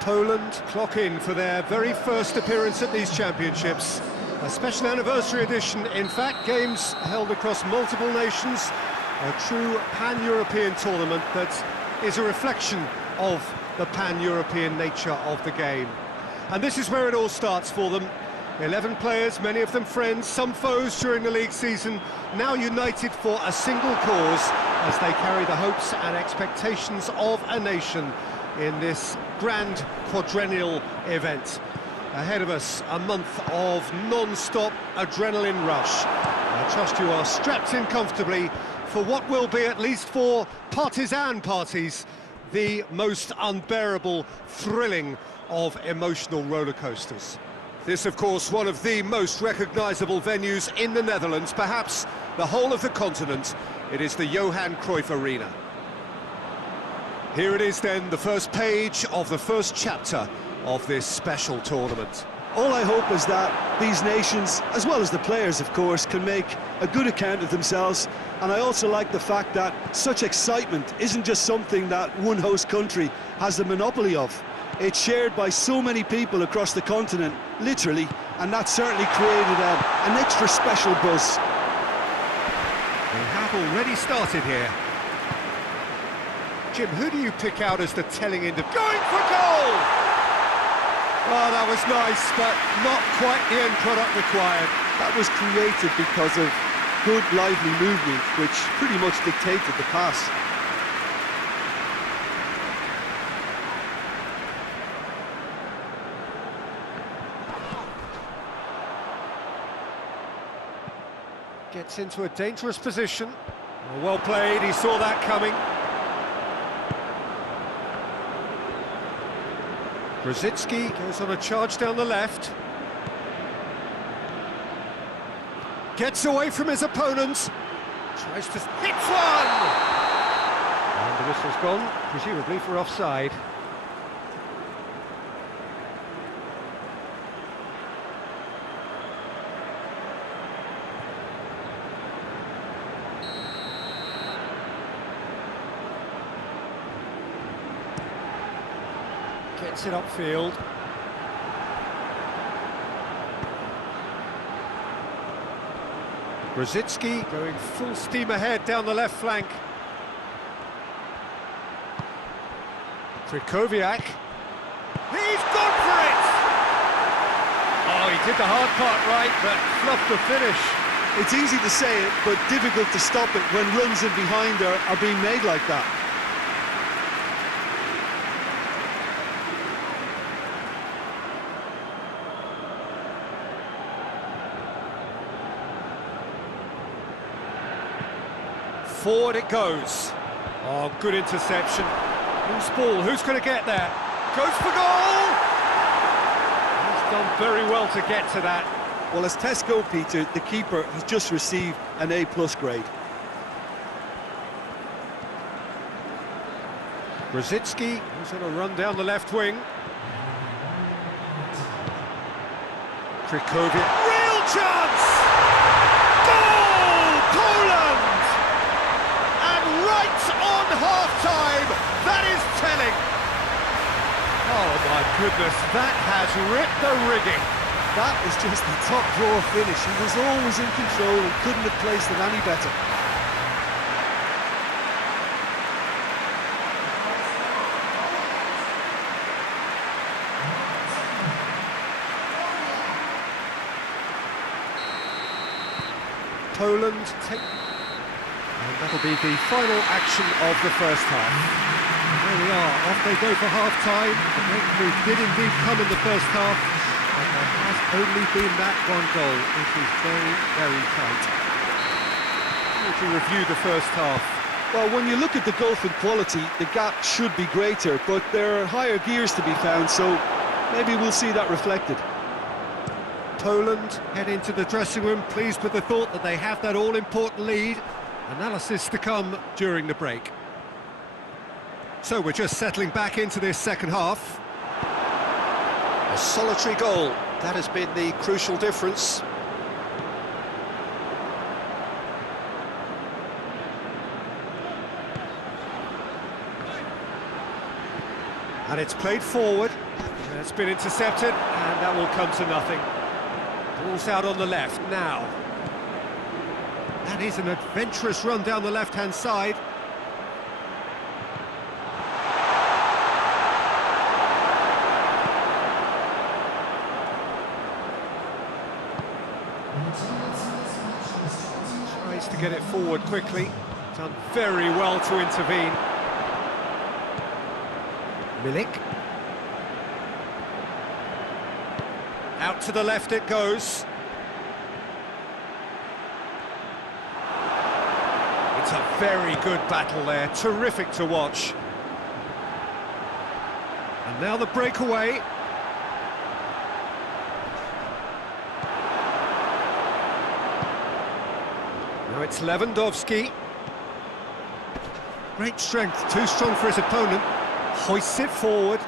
Poland clock in for their very first appearance at these championships. A special anniversary edition, in fact, games held across multiple nations. A true pan-European tournament that is a reflection of the pan-European nature of the game. And this is where it all starts for them. 11 players, many of them friends, some foes during the league season, now united for a single cause as they carry the hopes and expectations of a nation in this grand quadrennial event. Ahead of us, a month of non-stop adrenaline rush. I trust you are strapped in comfortably for what will be, at least for partisan parties, the most unbearable, thrilling of emotional roller coasters. This, of course, one of the most recognisable venues in the Netherlands, perhaps the whole of the continent. It is the Johan Cruyff Arena. Here it is then, the first page of the first chapter of this special tournament. All I hope is that these nations, as well as the players of course, can make a good account of themselves. And I also like the fact that such excitement isn't just something that one host country has the monopoly of. It's shared by so many people across the continent, literally, and that certainly created an extra special buzz. We have already started here. Jim, who do you pick out as the telling individual? Going for goal! Oh, that was nice, but not quite the end product required. That was created because of good, lively movement, which pretty much dictated the pass. Gets into a dangerous position. Well played, he saw that coming. Brzezinski goes on a charge down the left. Gets away from his opponents. Tries to hit one! And the whistle's gone, presumably for offside. Gets it upfield. Brzezinski going full steam ahead down the left flank. Krychowiak. He's gone for it! Oh, he did the hard part right, but fluffed the finish. It's easy to say it, but difficult to stop it when runs in behind are being made like that. Forward it goes. Oh, good interception. Who's ball? Who's going to get there? Goes for goal! He's done very well to get to that. Well, as tests go, Peter, the keeper has just received an A+ grade. Brzezinski, who's on a run down the left wing. Krychowiak. Real chance! Goal! Poland! Right on half-time, that is telling. Oh my goodness, that has ripped the rigging. That is just the top drawer finish. He was always in control and couldn't have placed it any better. Poland take... And that'll be the final action of the first half. There we are, off they go for half-time. The breakthrough did indeed come in the first half, but there has only been that one goal. It is very, very tight. How would you review the first half? Well, when you look at the gulf in quality, the gap should be greater, but there are higher gears to be found, so maybe we'll see that reflected. Poland head into the dressing room pleased with the thought that they have that all-important lead. Analysis to come during the break. So we're just settling back into this second half. A solitary goal, that has been the crucial difference. And it's played forward. That's been intercepted, and that will come to nothing. Ball's out on the left now. That is an adventurous run down the left-hand side. Tries to get it forward quickly. Done very well to intervene. Milik. Out to the left it goes. It's a very good battle there, terrific to watch. And now the breakaway. Now it's Lewandowski. Great strength, too strong for his opponent. Hoists it forward.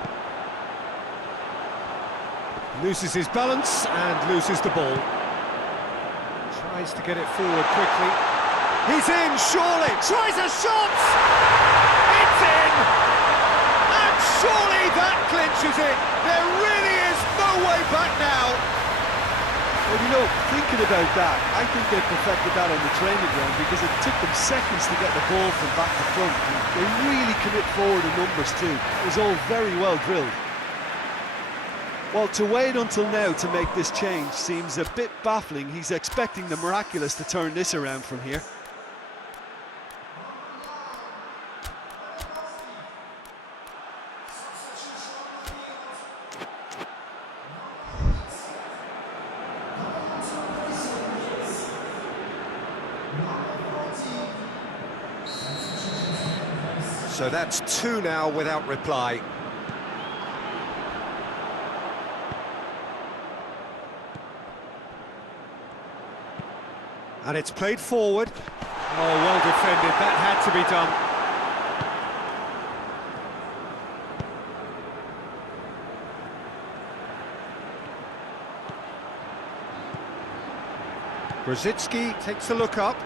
Loses his balance and loses the ball. Tries to get it forward quickly. He's in, surely! Tries a shot! It's in! And surely that clinches it! There really is no way back now! Well, you know, thinking about that, I think they perfected that on the training ground because it took them seconds to get the ball from back to front. They really commit forward in numbers too. It was all very well drilled. Well, to wait until now to make this change seems a bit baffling. He's expecting the miraculous to turn this around from here. So that's two now without reply. And it's played forward. Oh, well defended, that had to be done. Grzycki takes a look up,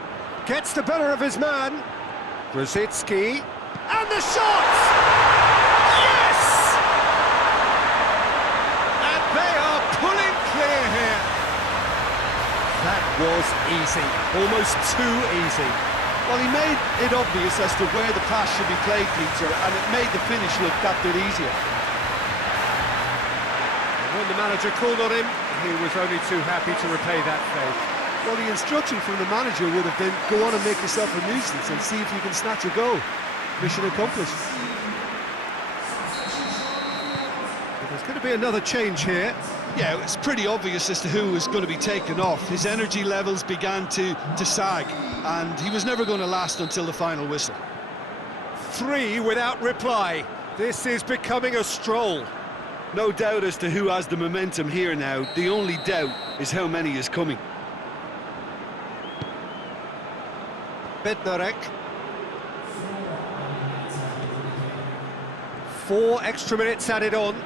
gets the better of his man. Grzycki, and the shot! Yes! And they are pulling clear here. That was easy, almost too easy. Well, he made it obvious as to where the pass should be played, Peter, and it made the finish look that bit easier. And when the manager called on him, he was only too happy to repay that favour. Well, the instruction from the manager would have been, go on and make yourself a nuisance and see if you can snatch a goal. Mission accomplished. But there's going to be another change here. Yeah, it's pretty obvious as to who was going to be taken off. His energy levels began to sag, and he was never going to last until the final whistle. 3 without reply. This is becoming a stroll. No doubt as to who has the momentum here now. The only doubt is how many is coming. Bednarek. 4 extra minutes added on.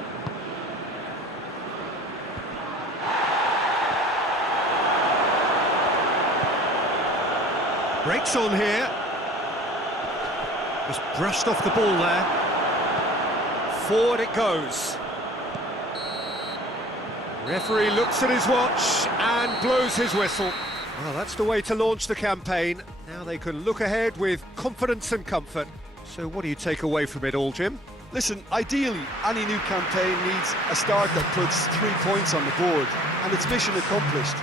Breaks on here. Just brushed off the ball there. Forward it goes. Referee looks at his watch and blows his whistle. Well, that's the way to launch the campaign. Now they can look ahead with confidence and comfort. So what do you take away from it all, Jim? Listen, ideally, any new campaign needs a start that puts 3 points on the board, and it's mission accomplished.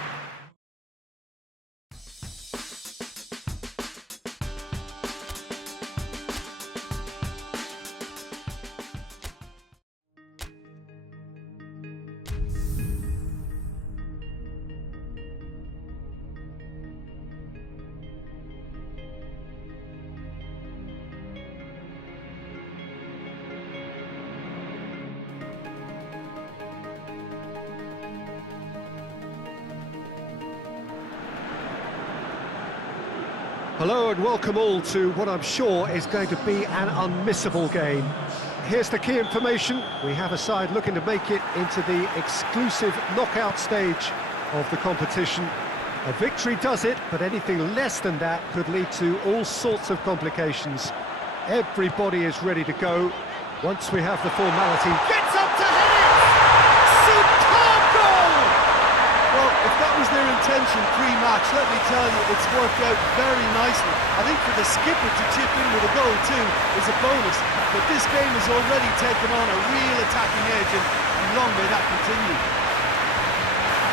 Hello and welcome all to what I'm sure is going to be an unmissable game. Here's the key information. We have a side looking to make it into the exclusive knockout stage of the competition. A victory does it, but anything less than that could lead to all sorts of complications. Everybody is ready to go. Once we have the formality, gets up to head it! was their intention pre-match. Let me tell you, it's worked out very nicely. I think for the skipper to chip in with a goal too is a bonus, but this game has already taken on a real attacking edge, and long may that continue.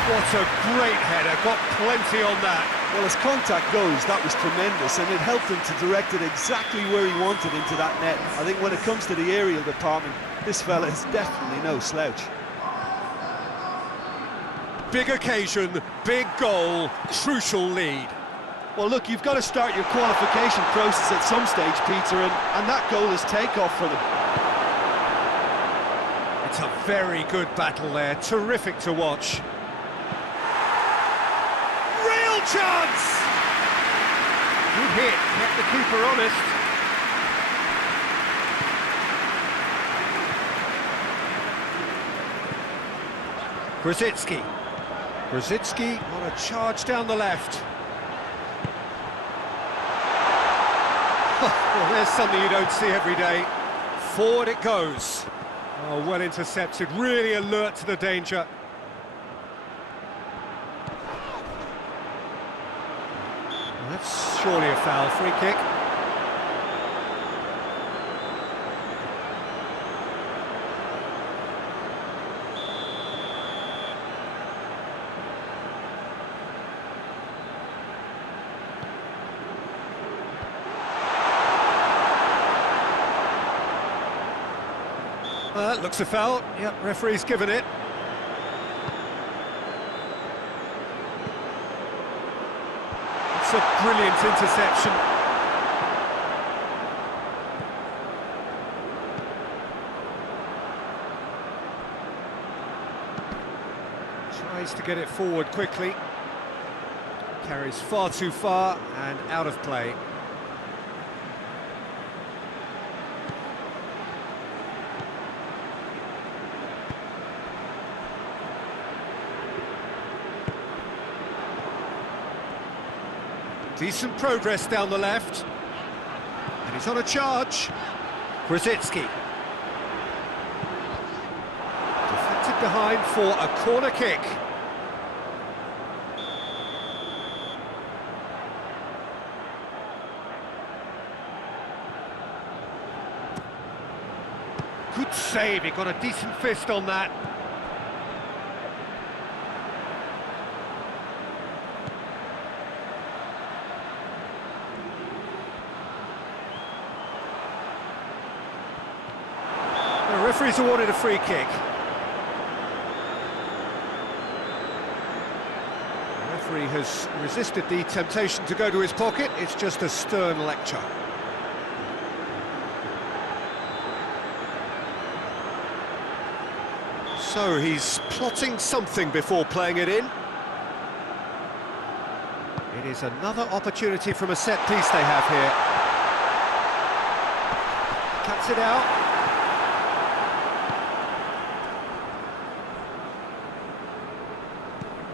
What a great header, got plenty on that. Well, as contact goes, that was tremendous, and it helped him to direct it exactly where he wanted into that net. I think when it comes to the aerial department, this fella is definitely no slouch. Big occasion, big goal, crucial lead. Well, look, you've got to start your qualification process at some stage, Peter, and that goal is takeoff for them. It's a very good battle there, terrific to watch. Real chance! Good hit, kept the keeper honest. Grzycki on a charge down the left. Well, there's something you don't see every day. Forward it goes. Oh, well intercepted, really alert to the danger. That's surely a foul, free kick. Looks a foul. Yep, referee's given it. It's a brilliant interception. Tries to get it forward quickly. Carries far too far and out of play. Decent progress down the left. And he's on a charge. Grzycki. Deflected behind for a corner kick. Good save, he got a decent fist on that. The referee's awarded a free kick. The referee has resisted the temptation to go to his pocket. It's just a stern lecture. So he's plotting something before playing it in. It is another opportunity from a set piece they have here. Cuts it out.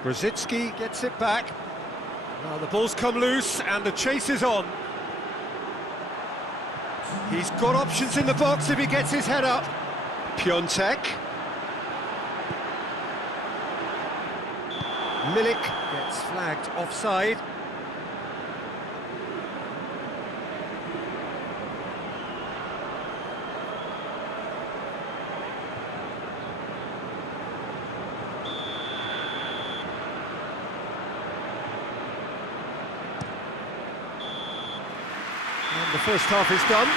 Grzycki gets it back. Well, the ball's come loose and the chase is on. He's got options in the box if he gets his head up. Piontek. Milik gets flagged offside. And the first half is done.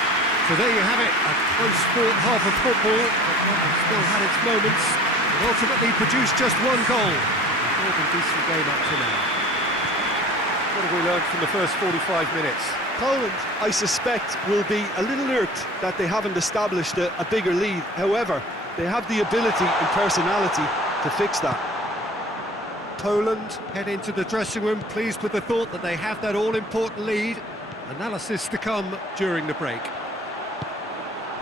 So there you have it, a close-fought half of football, but one that still had its moments, and ultimately produced just one goal. A decent game up to now. What have we learned from the first 45 minutes? Poland, I suspect, will be a little irked that they haven't established a bigger lead. However, they have the ability and personality to fix that. Poland head into the dressing room pleased with the thought that they have that all-important lead. Analysis to come during the break.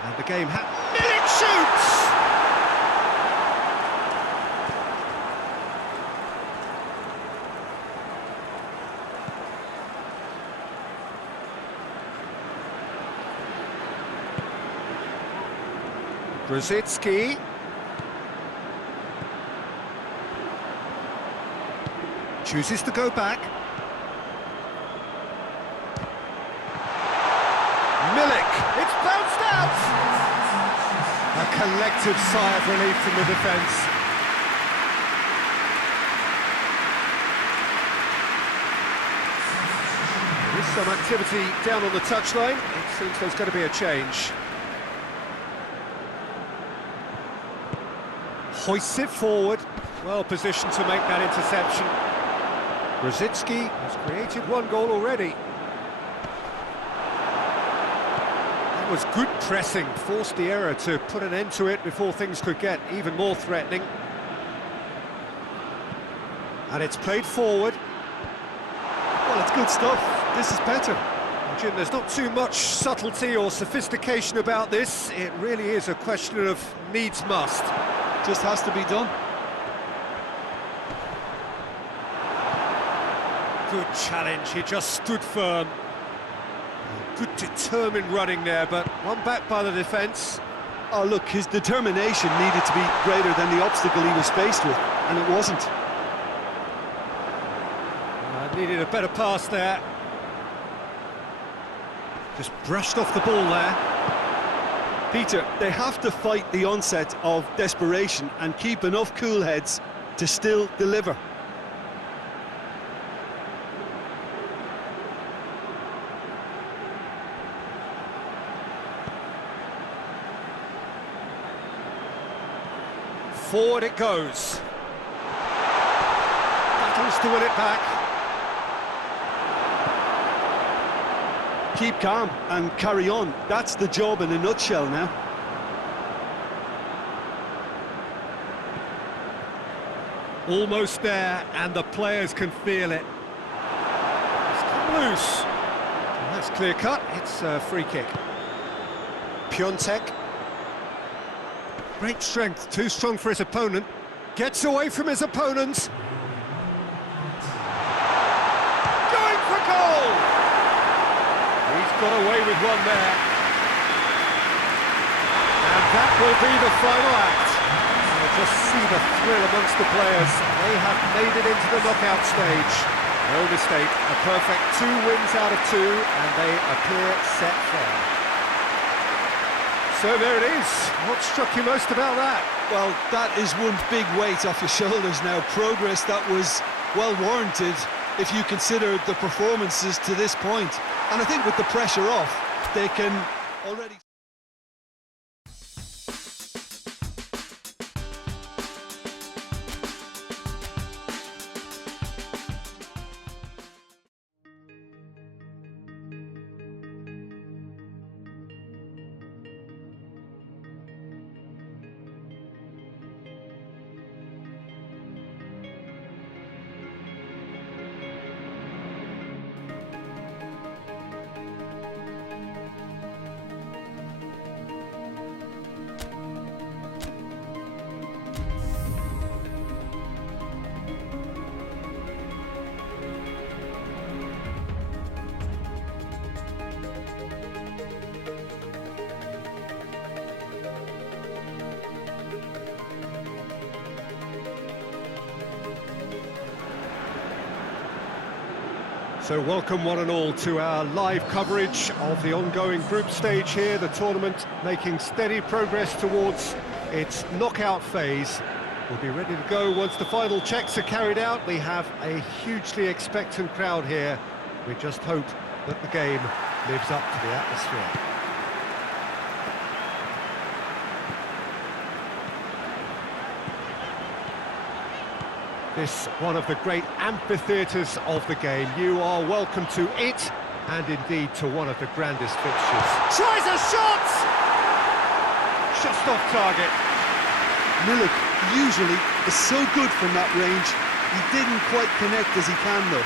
And the game Milik shoots! Grzycki. Chooses to go back. Milik, it's bounced out! A collective sigh of relief from the defence. There is some activity down on the touchline. It seems there's going to be a change. Hoists it forward. Well positioned to make that interception. Rosicki has created one goal already. That was good pressing, forced the error to put an end to it before things could get even more threatening. And it's played forward. Well, it's good stuff. This is better. Jim, there's not too much subtlety or sophistication about this. It really is a question of needs must. Just has to be done. Good challenge, he just stood firm. Good determined running there, but one back by the defence. Oh, look, his determination needed to be greater than the obstacle he was faced with, and it wasn't. Needed a better pass there. Just brushed off the ball there. Peter, they have to fight the onset of desperation and keep enough cool heads to still deliver. Forward it goes. Battles to win it back. Keep calm and carry on. That's the job in a nutshell now. Almost there, and the players can feel it. It's come loose. And that's clear cut. It's a free kick. Piontek. Great strength, too strong for his opponent. Gets away from his opponent. Going for goal! He's got away with one there. And that will be the final act. I'll just see the thrill amongst the players. They have made it into the knockout stage. No mistake, a perfect 2 wins out of 2, and they appear set fair. So there it is. What struck you most about that? Well, that is one big weight off your shoulders now. Progress that was well warranted if you consider the performances to this point. And I think with the pressure off, they can already... So welcome one and all to our live coverage of the ongoing group stage here, the tournament making steady progress towards its knockout phase. We'll be ready to go once the final checks are carried out. We have a hugely expectant crowd here. We just hope that the game lives up to the atmosphere. This one of the great amphitheatres of the game. You are welcome to it, and indeed to one of the grandest fixtures. Tries a shot! Just off target. Milik usually is so good from that range. He didn't quite connect as he can though.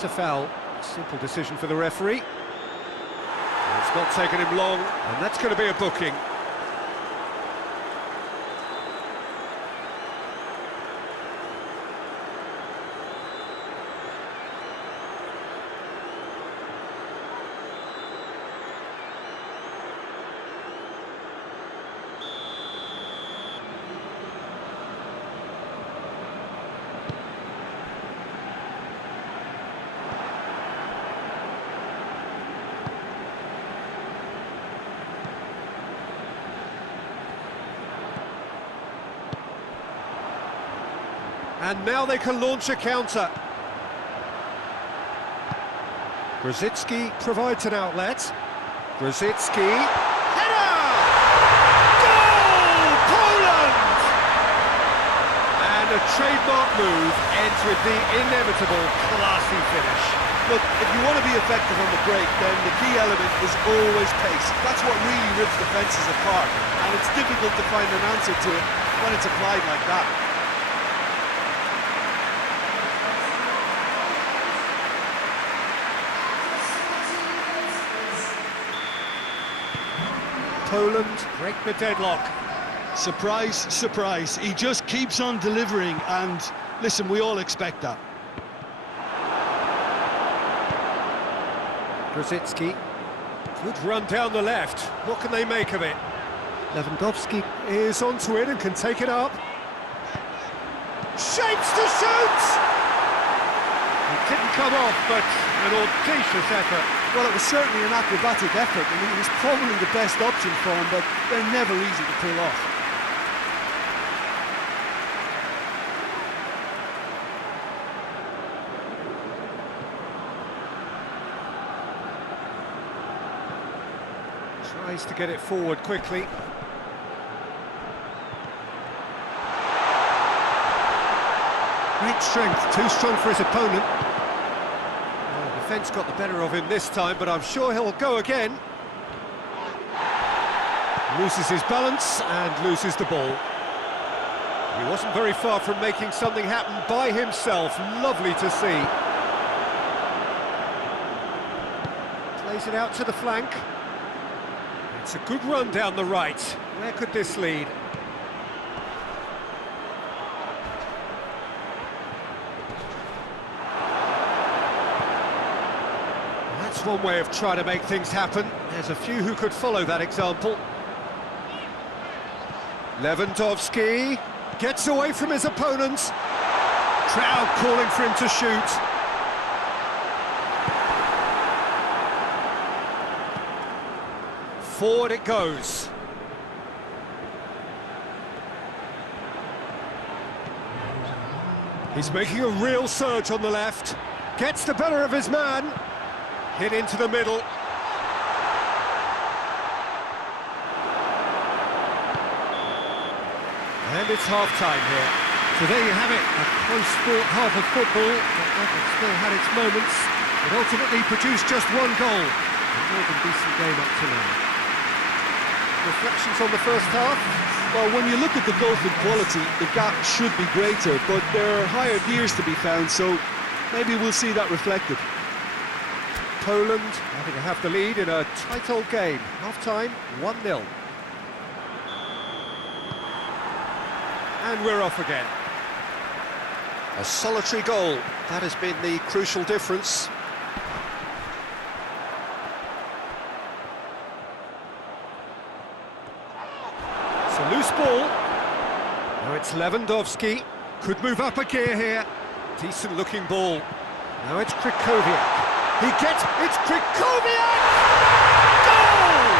That's a foul. Simple decision for the referee. It's not taken him long, and that's going to be a booking. And now they can launch a counter. Grosicki provides an outlet. Grosicki, header! Goal! Poland! And a trademark move ends with the inevitable classy finish. Look, if you want to be effective on the break, then the key element is always pace. That's what really rips defences apart, and it's difficult to find an answer to it when it's applied like that. Poland break the deadlock. Surprise, surprise, he just keeps on delivering, and listen, we all expect that. Grosicki, good run down the left. What can they make of it? Lewandowski is onto it and can take it up. Shapes to shoot! It didn't come off, but an audacious effort. Well, it was certainly an acrobatic effort, and it was probably the best option for him, but they're never easy to pull off. Tries to get it forward quickly. Great strength, too strong for his opponent. Well, the defence got the better of him this time, but I'm sure he'll go again. Loses his balance and loses the ball. He wasn't very far from making something happen by himself. Lovely to see. Plays it out to the flank. It's a good run down the right. Where could this lead? That's one way of trying to make things happen. There's a few who could follow that example. Lewandowski gets away from his opponents. Crowd calling for him to shoot. Forward it goes. He's making a real surge on the left. Gets the better of his man. Hit into the middle. And it's half-time here. So there you have it, a close-fought half of football that still had its moments, but ultimately produced just one goal. A more than decent game up to now. Reflections on the first half? Well, when you look at the gulf in quality, the gap should be greater, but there are higher gears to be found, so maybe we'll see that reflected. Poland having to have the lead in a tight old game. Half-time, 1-0. And we're off again. A solitary goal, that has been the crucial difference. It's a loose ball. Now it's Lewandowski. Could move up a gear here. Decent looking ball. Now it's Krychowiak. It's Krychowiak! Goal!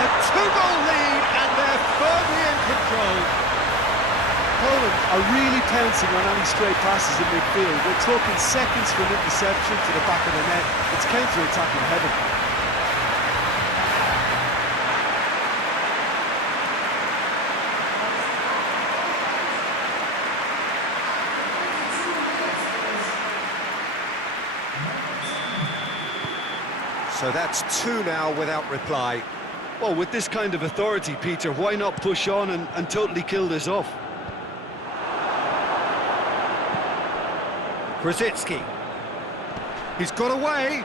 A two-goal lead, and they're firmly in control. Poland are really pouncing on any stray passes in midfield. We're talking seconds from interception to the back of the net. It's counter-attacking heaven. So that's two now without reply. Well, with this kind of authority, Peter, why not push on and totally kill this off? Krasitsky. He's got away.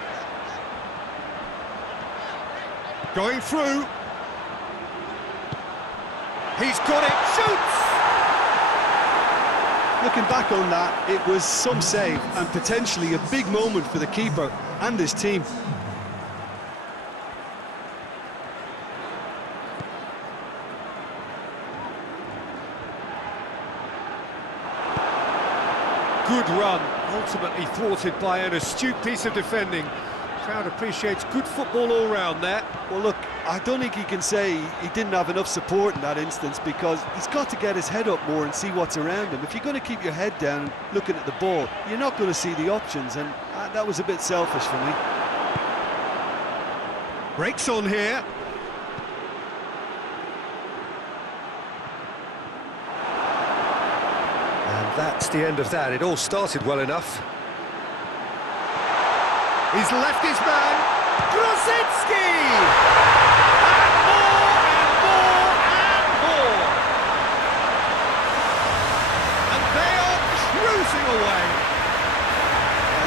Going through. He's got it. Shoots! Looking back on that, it was some save and potentially a big moment for the keeper and his team. Good run, ultimately thwarted by an astute piece of defending. Crowd appreciates good football all round there. Well, look, I don't think he can say he didn't have enough support in that instance, because he's got to get his head up more and see what's around him. If you're going to keep your head down looking at the ball, you're not going to see the options, and that was a bit selfish for me. Breaks on here. And that's the end of that. It all started well enough. He's left his man, Krasitsky! And more, and more, and more! And they are cruising away.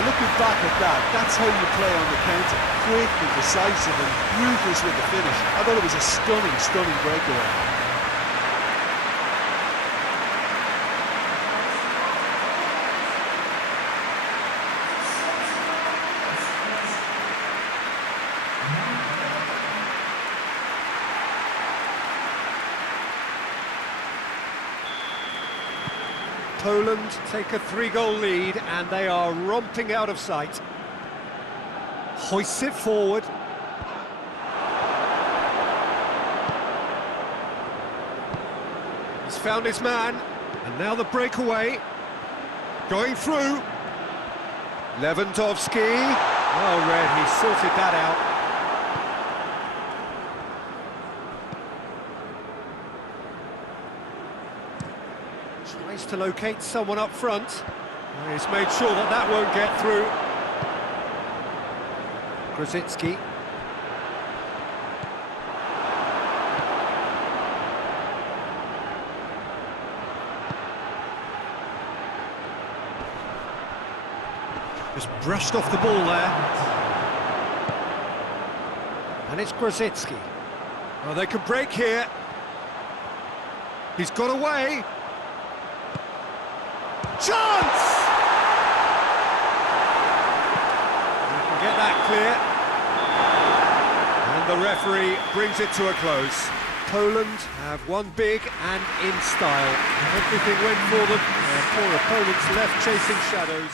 Looking back at that, that's how you play on the counter. Quick and decisive and ruthless with the finish. I thought it was a stunning, stunning breakaway. Poland take a 3-goal lead and they are romping out of sight. Hoists it forward. He's found his man, and now the breakaway. Going through. Lewandowski. Oh, Red, he sorted that out. Tries to locate someone up front. He's made sure that that won't get through. Krasitsky. Just brushed off the ball there. And it's Krasitsky. Oh, they could break here. He's got away. Chance! You can get that clear. And the referee brings it to a close. Poland have won big and in style. Everything went for them. Their poor opponents left chasing shadows.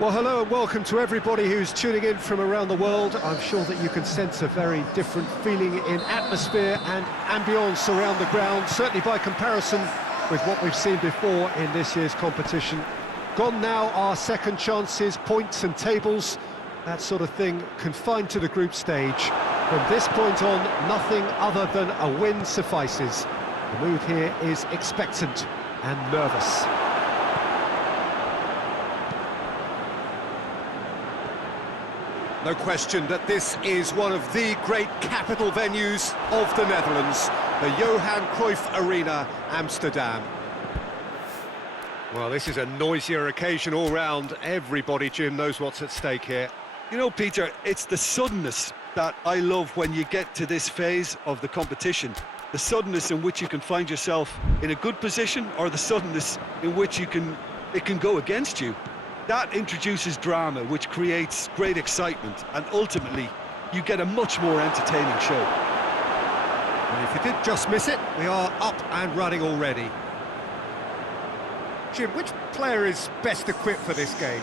Well, hello and welcome to everybody who's tuning in from around the world. I'm sure that you can sense a very different feeling in atmosphere and ambience around the ground, certainly by comparison with what we've seen before in this year's competition. Gone now are second chances, points and tables, that sort of thing confined to the group stage. From this point on, nothing other than a win suffices. The mood here is expectant and nervous. No question that this is one of the great capital venues of the Netherlands, the Johan Cruyff Arena, Amsterdam. Well, this is a noisier occasion all round. Everybody, Jim, knows what's at stake here. You know, Peter, it's the suddenness that I love when you get to this phase of the competition. The suddenness in which you can find yourself in a good position, or the suddenness in which it can go against you. That introduces drama, which creates great excitement, and ultimately, you get a much more entertaining show. And if you did just miss it, we are up and running already. Jim, which player is best equipped for this game?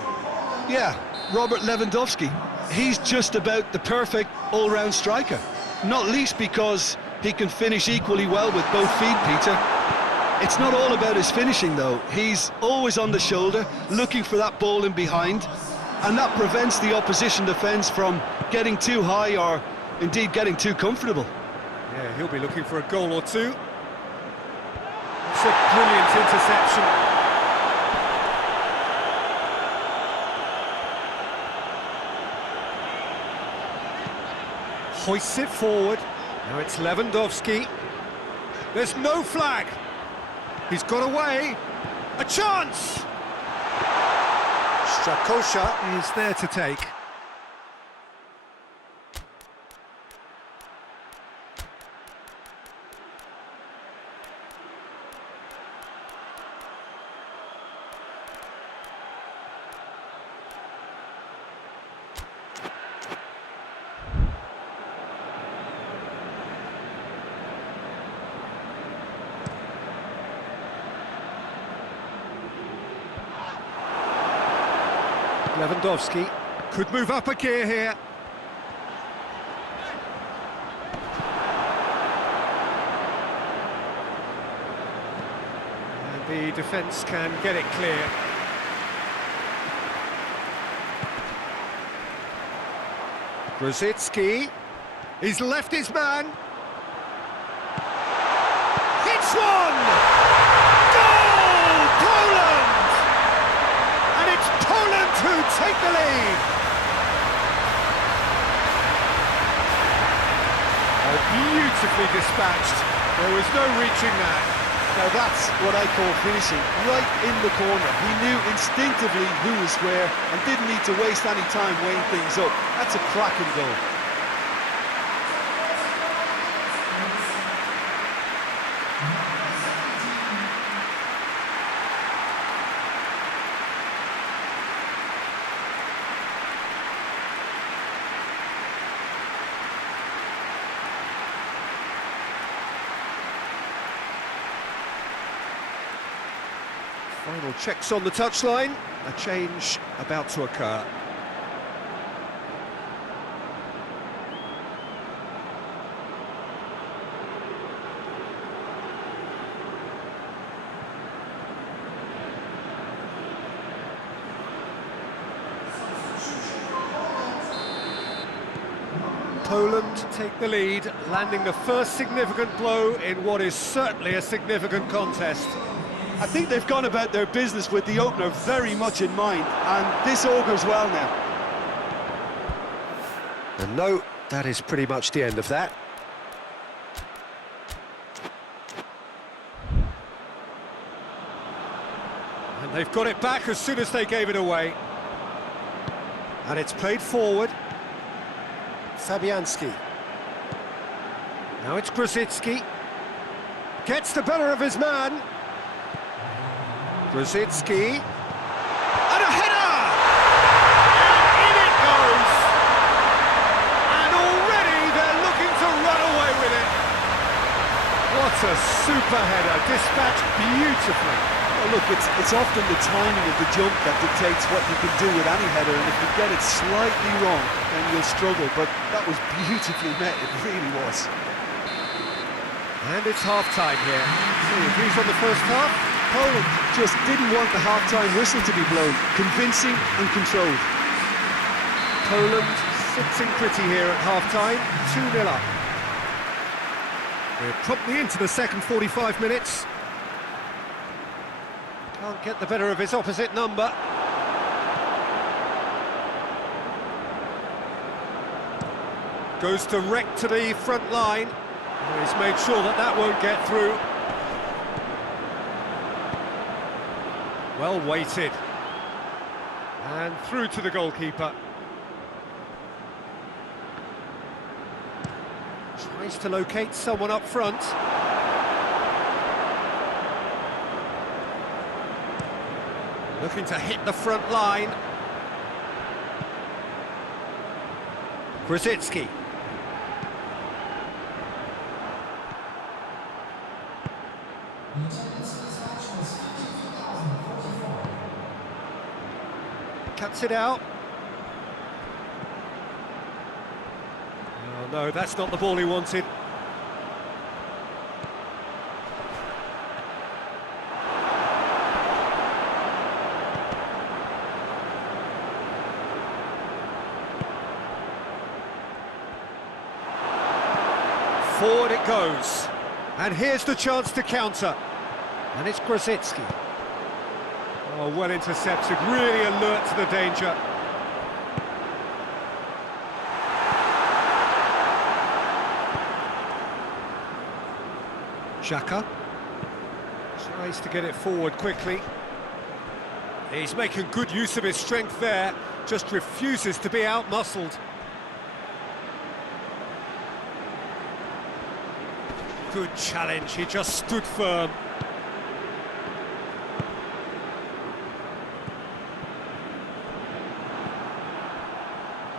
Yeah, Robert Lewandowski. He's just about the perfect all-round striker. Not least because he can finish equally well with both feet, Peter. It's not all about his finishing, though. He's always on the shoulder, looking for that ball in behind, and that prevents the opposition defence from getting too high or, indeed, getting too comfortable. Yeah, he'll be looking for a goal or two. It's a brilliant interception. Hoists it forward. Now it's Lewandowski. There's no flag. He's got away. A chance! Strakosha is there to take. Lewandowski could move up a gear here. And the defence can get it clear. Grosicki, he's left his man. Hits one! Goal! Poland! And it's Poland who take the lead. Oh, beautifully dispatched. There was no reaching that. Now that's what I call finishing, right in the corner. He knew instinctively who was where and didn't need to waste any time weighing things up. That's a cracking goal. Final checks on the touchline. A change about to occur. Poland take the lead, landing the first significant blow in what is certainly a significant contest. I think they've gone about their business with the opener very much in mind, and this augurs well now. And no, that is pretty much the end of that. And they've got it back as soon as they gave it away. And it's played forward. Fabianski. Now it's Grosicki. Gets the better of his man. Grosicki. And a header! And in it goes! And already they're looking to run away with it. What a super header, dispatched beautifully. Well, look, it's often the timing of the jump that dictates what you can do with any header, and if you get it slightly wrong, then you'll struggle, but that was beautifully met, it really was. And it's half-time here. Any views on the first half? Poland just didn't want the half-time whistle to be blown. Convincing and controlled. Poland sitting pretty here at half-time, 2-0 up. We're promptly into the second 45 minutes. Can't get the better of his opposite number. Goes direct to the front line. He's made sure that that won't get through. Well weighted. And through to the goalkeeper. Tries to locate someone up front. Looking to hit the front line. Grosicki. Cuts it out. Oh no, that's not the ball he wanted. it goes. And here's the chance to counter. And it's Grosicki. Oh, well intercepted, really alert to the danger. Xhaka tries to get it forward quickly. He's making good use of his strength there, just refuses to be out-muscled. Good challenge, he just stood firm.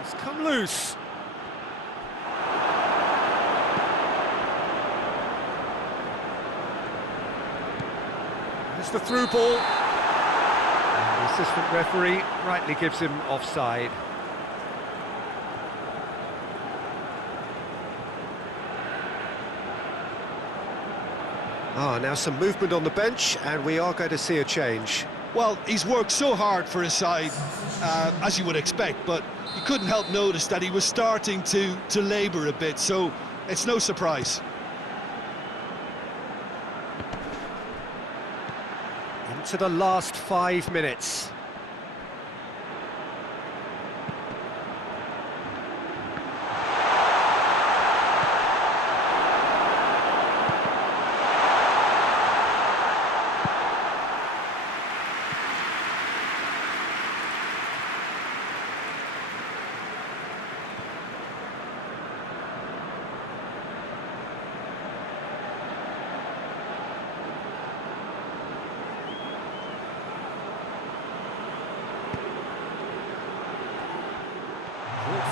He's come loose. There's the through ball. And the assistant referee rightly gives him offside. Now some movement on the bench, and we are going to see a change. Well, he's worked so hard for his side, as you would expect, but you couldn't help notice that he was starting to labour a bit, so it's no surprise. Into the last 5 minutes.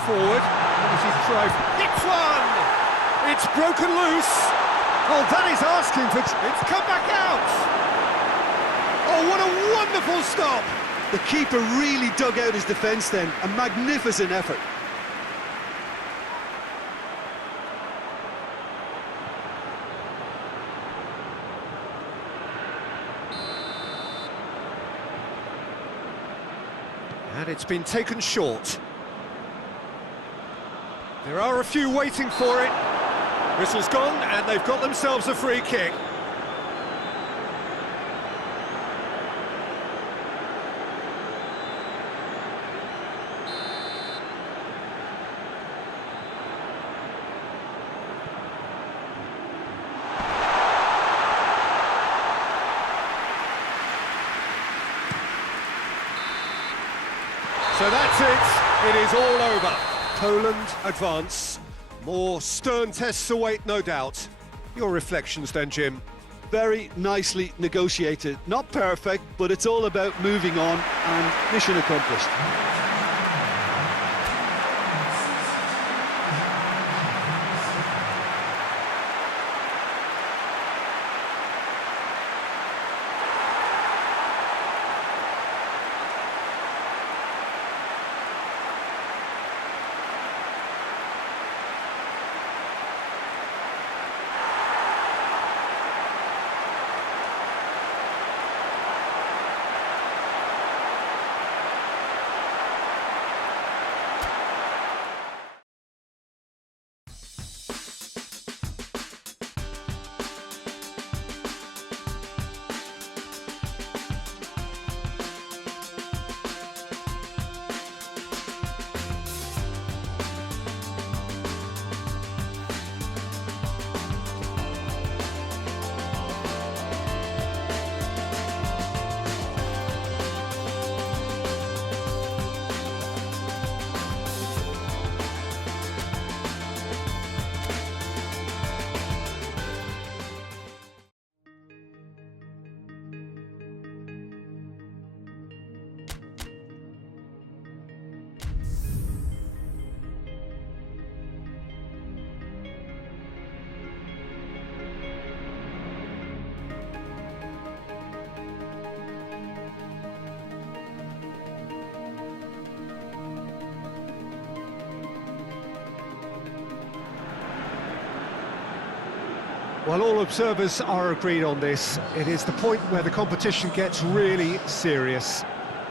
Forward, as he's tried, hits one! It's broken loose! Oh, that is asking for... It's come back out! Oh, what a wonderful stop! The keeper really dug out his defence then, a magnificent effort. And it's been taken short. There are a few waiting for it. Whistle's gone, and they've got themselves a free kick. So that's it. It is all over. Poland advance. More stern tests await, no doubt. Your reflections then, Jim? Very nicely negotiated. Not perfect, but it's all about moving on and mission accomplished. Well, all observers are agreed on this. It is the point where the competition gets really serious.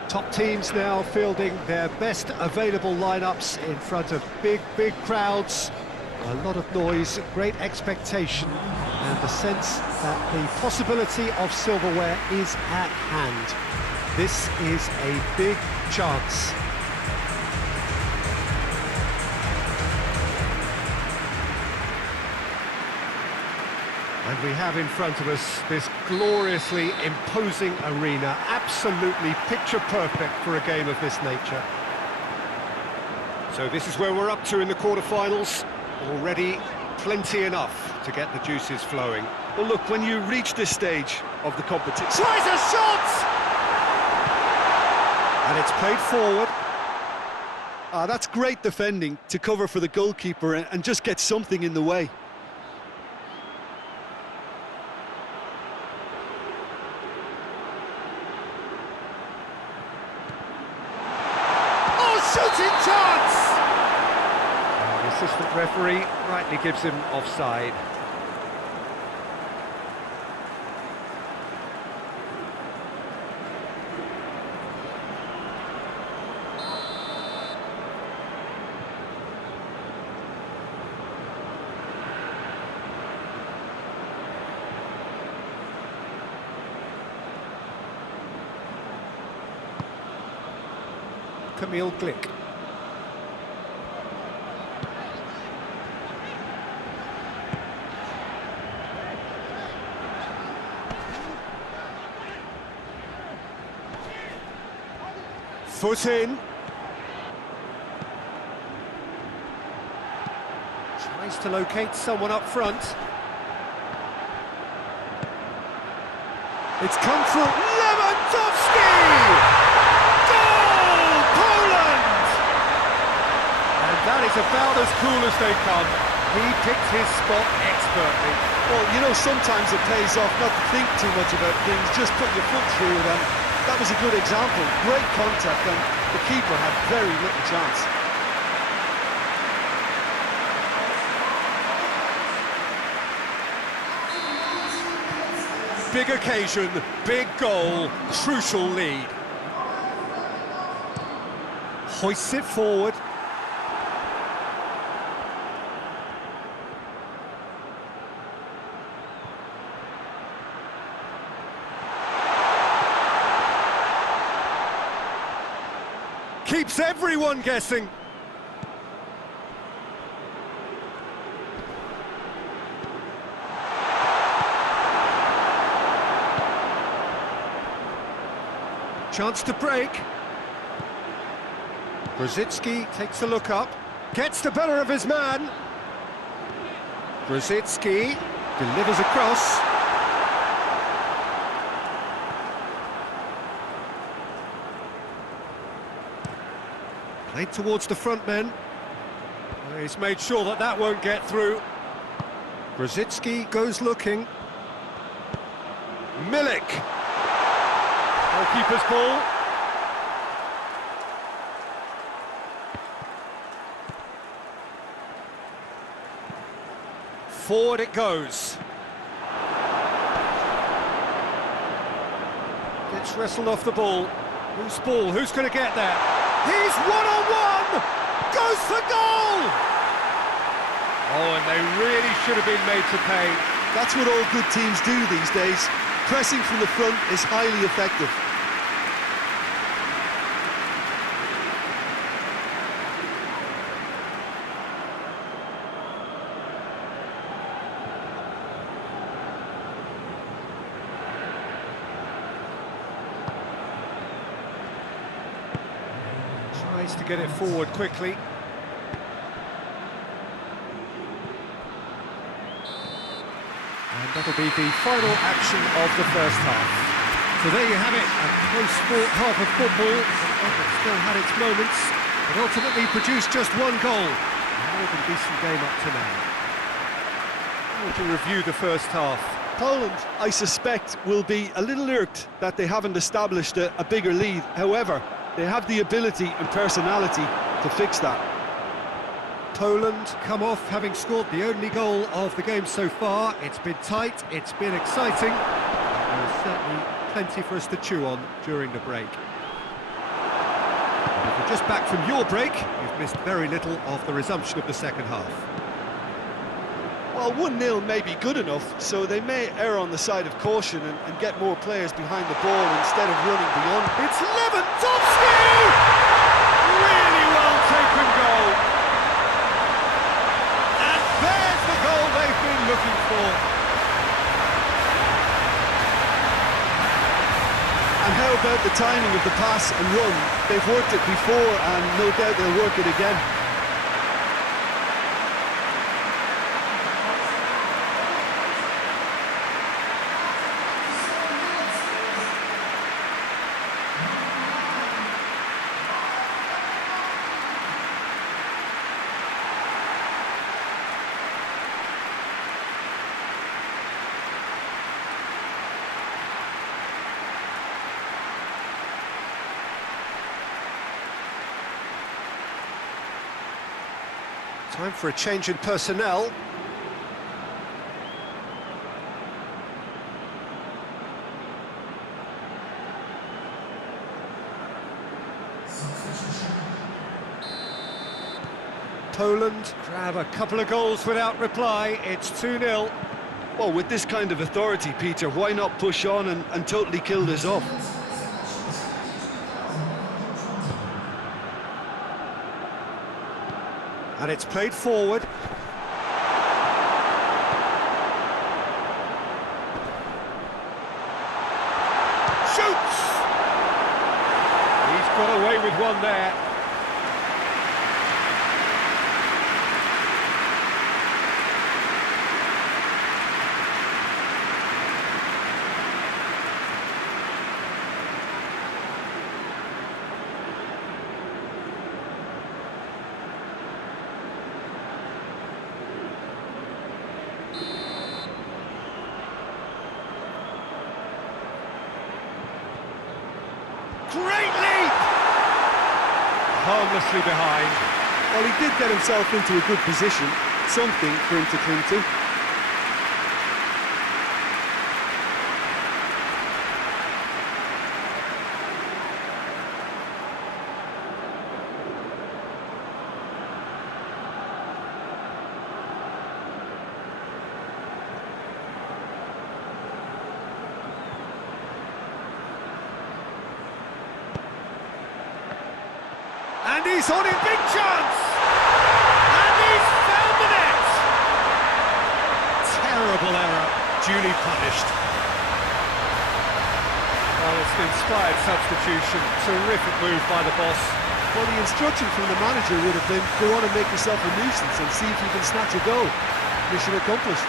Top teams now fielding their best available lineups in front of big crowds. A lot of noise, great expectation, and the sense that the possibility of silverware is at hand. This is a big chance. And we have in front of us this gloriously imposing arena, absolutely picture perfect for a game of this nature. So this is where we're up to in the quarter-finals. Already plenty enough to get the juices flowing. Well, look, when you reach this stage of the competition... Tries a shot! And it's played forward. That's great defending to cover for the goalkeeper and just get something in the way. Shooting chance! And the assistant referee rightly gives him offside. Camille Glick. Foot in. Tries to locate someone up front. It's come through. Lewandowski! That is about as cool as they come. He picked his spot expertly. Well, you know, sometimes it pays off not to think too much about things, just put your foot through it, and that was a good example. Great contact, and the keeper had very little chance. Big occasion, big goal, crucial lead. Hoists it forward. Keeps everyone guessing. Chance to break. Grosicki takes a look up, gets the better of his man. Grosicki delivers across. Played towards the front men. He's made sure that that won't get through. Grosicki goes looking. Milik. Goalkeeper's ball. Forward it goes. Gets wrestled off the ball. Whose ball? Who's going to get there? He's one-on-one! Goes for goal! Oh, and they really should have been made to pay. That's what all good teams do these days. Pressing from the front is highly effective. Tries to get it forward quickly. And that'll be the final action of the first half. So there you have it, a close half of football that still had its moments, but ultimately produced just one goal. A more than decent game up to now. To review the first half. Poland, I suspect, will be a little irked that they haven't established a bigger lead. However, they have the ability and personality to fix that. Poland come off having scored the only goal of the game so far. It's been tight, it's been exciting. There's certainly plenty for us to chew on during the break. If you're just back from your break, you've missed very little of the resumption of the second half. Well, 1-0 may be good enough, so they may err on the side of caution and get more players behind the ball instead of running beyond. It's Lewandowski! Really well taken goal. And there's the goal they've been looking for. And how about the timing of the pass and run? They've worked it before and no doubt they'll work it again. Time for a change in personnel. Poland grab a couple of goals without reply. It's 2-0. Well, with this kind of authority, Peter, why not push on and totally kill this off? And it's played forward. Shoots! He's got away with one there. Great leap! Harmlessly behind. Well, he did get himself into a good position, something for him to cling to. And he's on it, big chance! And he's found the net! Terrible error, duly punished. Well, it's an inspired substitution, terrific move by the boss. Well, the instruction from the manager would have been, go on and make yourself a nuisance and see if you can snatch a goal. Mission accomplished.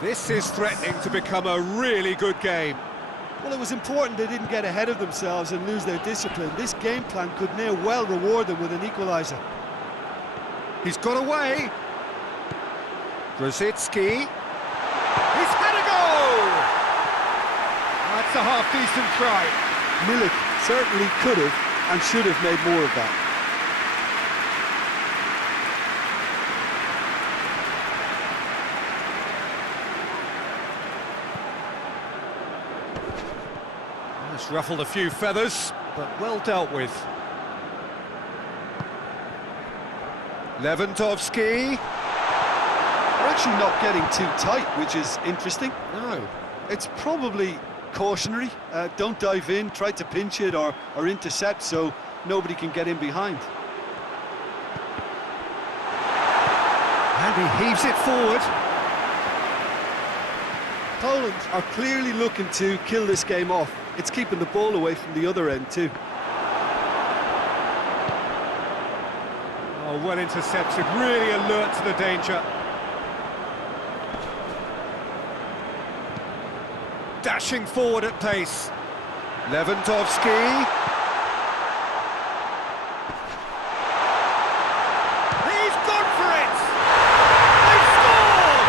This is threatening to become a really good game. Well, it was important they didn't get ahead of themselves and lose their discipline. This game plan could now well reward them with an equaliser. He's got away. Grosicki. He's had a goal! That's a half-decent try. Milik certainly could have and should have made more of that. That's ruffled a few feathers, but well dealt with. Lewandowski. They're actually not getting too tight, which is interesting. No. It's probably cautionary. Don't dive in, try to pinch it or intercept so nobody can get in behind. And he heaves it forward. Poland are clearly looking to kill this game off. It's keeping the ball away from the other end too. Oh, well intercepted, really alert to the danger. Dashing forward at pace. Lewandowski. He's gone for it! They scored!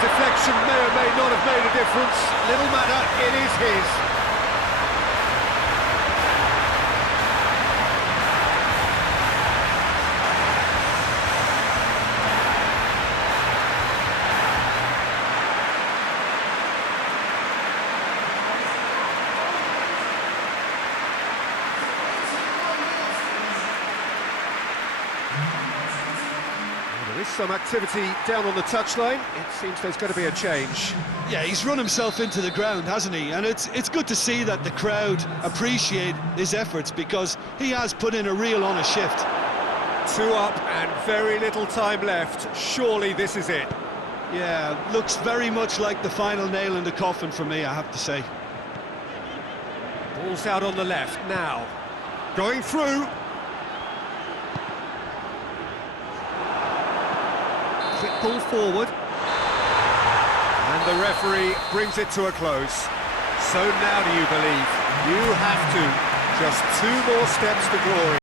Deflection may or may not have made a difference. Little matter, it is his. There is some activity down on the touchline. It seems there's going to be a change. Yeah, he's run himself into the ground, hasn't he? And it's good to see that the crowd appreciate his efforts, because he has put in a real honest shift. 2 up and very little time left. Surely this is it. Yeah, looks very much like the final nail in the coffin for me, I have to say. Ball's out on the left now. Going through. Quick ball forward. And the referee brings it to a close. So now do you believe? You have to. Just 2 more steps to glory.